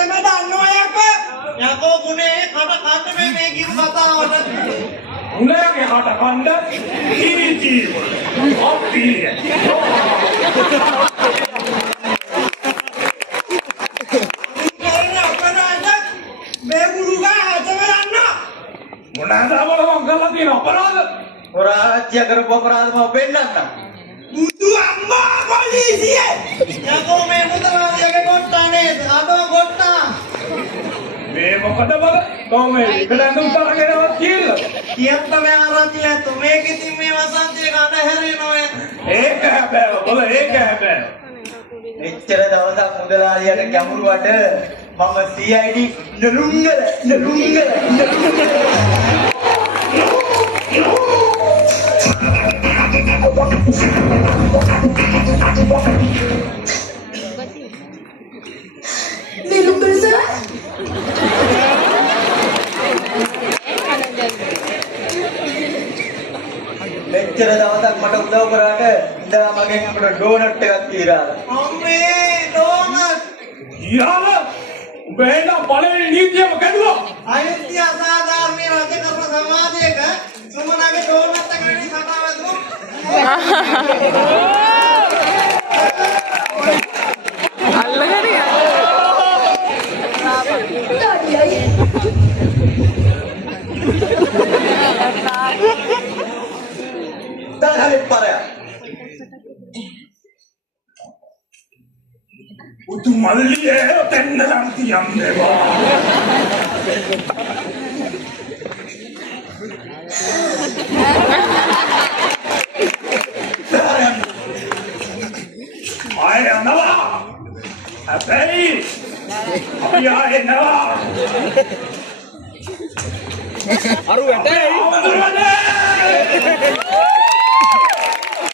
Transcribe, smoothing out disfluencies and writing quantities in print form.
හදම දන්නවා යකෝ ගුණේ කට කන්න මේ කිරු කතාවට. ගුණයාගේ කට කන්න කීටි අපි මේ ගුරුගා හදම දන්නවා. මොනවාද අපලම කරලා තියෙන අපරාධ? හොරාච්චිය කරපු අපරාධ මම පෙන්නන්නම්. බුදු අම්මා පොලිසිය. යකෝ මේ මුදලාලියගේ කොට්ටානේ අදෝ කොට්ටා. මේ මොකද බල? කොහොම ඉකලඳුම් තරගෙනවත් කියලා. කියත් තමයි ආරංචි නැත්තු මේක ඉතින් මේ වසන්තය ගන්න හැරෙනවා. ඒක හැබැයි බල ඒක හැබැයි. මෙච්චර දවසක් මුදලාලියට ගැඹුරුවට මම CID නලුංගල Nilunggul sir? මෙච්චර දවසක් මට උදව් කරාට ඉඳලා මගෙන් අපිට ඩෝනට් එකක් తీරා. අම්මේ ඩෝනට්. යාල උඹේන පළවෙනි නීතියම කැඩුවා. අයිති අසාධාරණ රජ කරන සමාජයක සුමනාගේ ඩෝනට් එක වැඩි සටහනක් දැන් පරය. උතු මල්ලියේ තෙන්නලම් තියන්නේවා. ආය යනවා. හැබැයි අපි ආය යනවා. අරු වැටේ